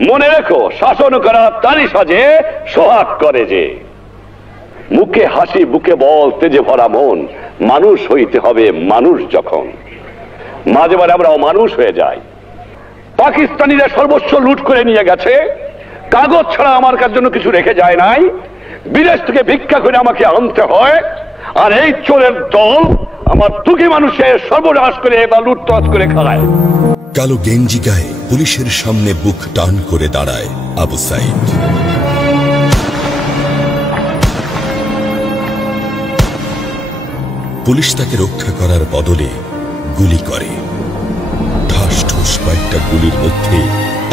মনে রেখো, শাসন করা তারই সাজে সোহাগ করে যে। মুখে হাসি বুকে বল তেজে ভরা মন, মানুষ হইতে হবে মানুষ যখন। মাঝে মাঝে আমরা অমানুষ হয়ে যাই। পাকিস্তানিরা সর্বস্ব লুট করে নিয়ে গেছে, কাগজ ছাড়া আমার কাছে জন্য কিছু রেখে যায় নাই, বিদেশ থেকে ভিক্ষা করে আমাকে আনতে হয়। আর এই চোরের দল আমার দুঃখী মানুষের সর্বনাশ করে বা লুটতরাজ করে খায়। কালো গেঞ্জি গায়ে পুলিশের সামনে বুক টান করে দাঁড়ায় আবু সাইদ। পুলিশ তাকে রক্ষা করার বদলে গুলি করে। ঠাস ঠুস কয়েকটা গুলির মধ্যে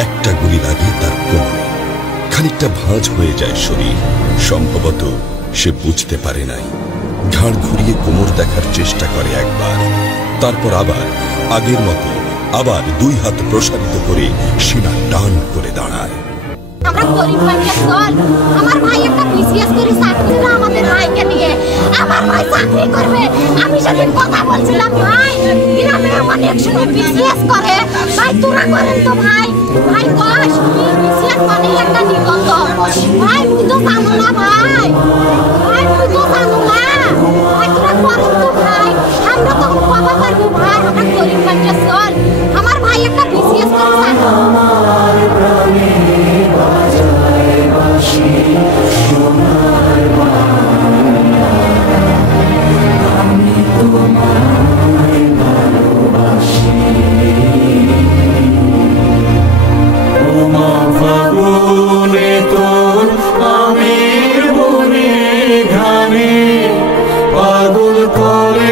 একটা গুলি লাগে তার কোমরে। খানিকটা ভাঁজ হয়ে যায় শরীর। সম্ভবত সে বুঝতে পারে নাই। ঘাড় ঘুরিয়ে কোমর দেখার চেষ্টা করে একবার, তারপর আবার আগের মতো আবার দুই হাত প্রসারিত করে সীনা টান করে দাঁড়ায়। আমরা গরিব মানুষ, আমার ভাই একটা বিসিএস করে চাকরি না আমাদের ভাইকে নিয়ে। আমার ভাই চাকরি করবে। আমি সেদিন কথা বলছিলাম, ভাই গ্রামে অনেক সময় বিসিএস করে, ভাই তোরা করেন তো ভাই। ভাই কস বিসিএস মানে একটা নিবন্ধন। ভাই তুই তো জানো না ভাই, ভাই তুই তো জানো না ভাই, তোরা করেন তো ভাই। আমরা তখন বাবা পারবো ভাই, আমরা গরিব মানুষ। আমার ভাই একটা বিসিএস করে চাকরি। পাগল করে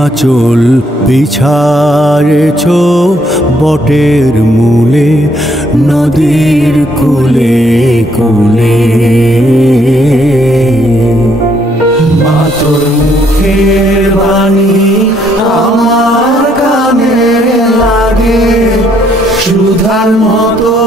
আঁচল বিছায়েছ বটের মূলে, নদীর কূলে কূলে। মা তোর মুখের বাণী আমার কানে লাগে, সুধার মতো